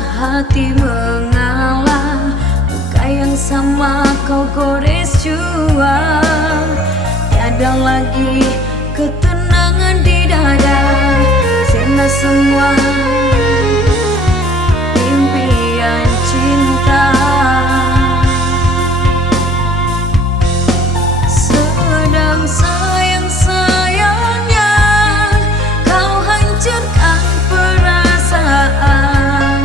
hati mengalah, luka yang sama kau gores jua. Tiada lagi ketenangan di dada, sirna semua impian cinta. Sedang sayang-sayangnya kau hancurkan perasaan,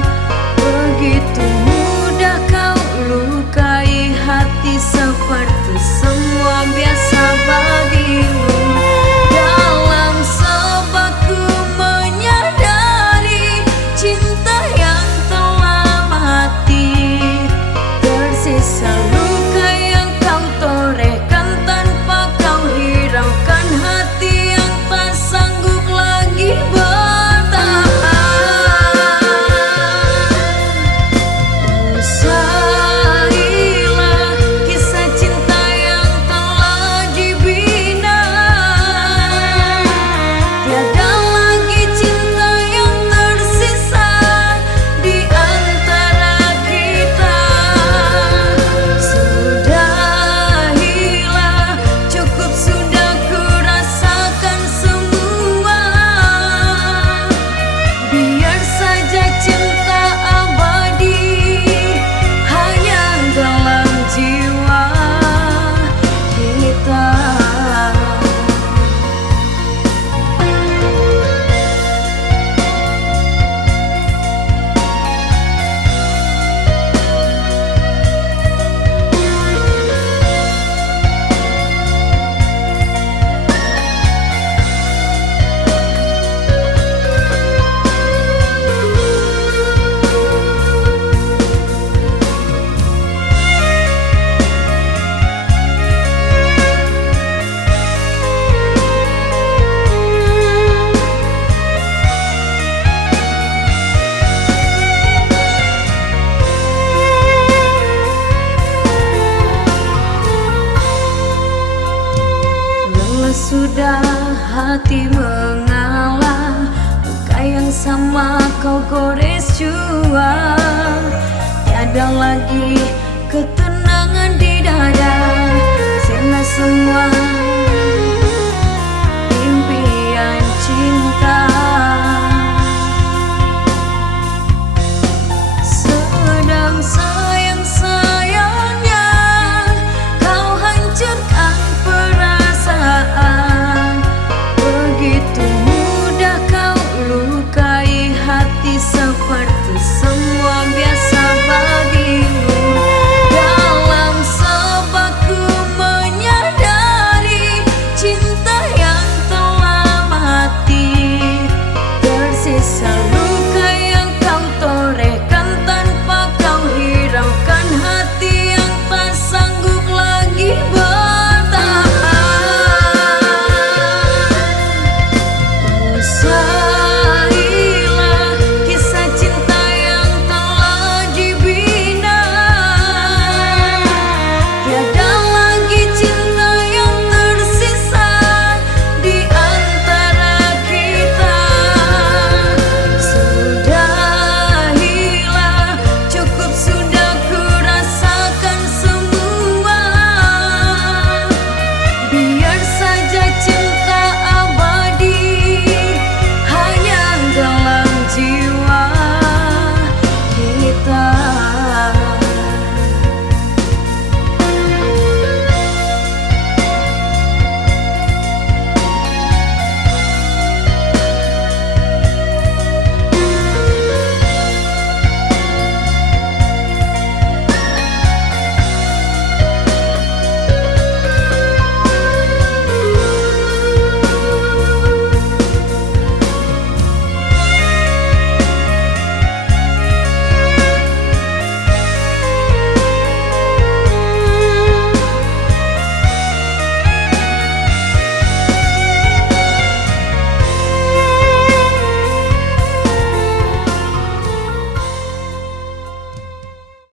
begitu mudah kau lukai hati seperti semua biasa bagimu. Dalam sebabku menyadari cinta yang telah mati, tersisa luka yang kau torehkan tanpa kau hiraukan hati yang tak sanggup lagi bertahan. Usailah kisah cinta yang telah dibina, tiada lagi cinta yang tersisa di antara kita. Sudahilah, cukup sudah ku rasakan semua, biar saja cinta abadi hanya dalam jiwa kita. Lelah sudah hati mengalah, luka yang sama kau gores jua. Tiada lagi ketenangan di dada, sirna semua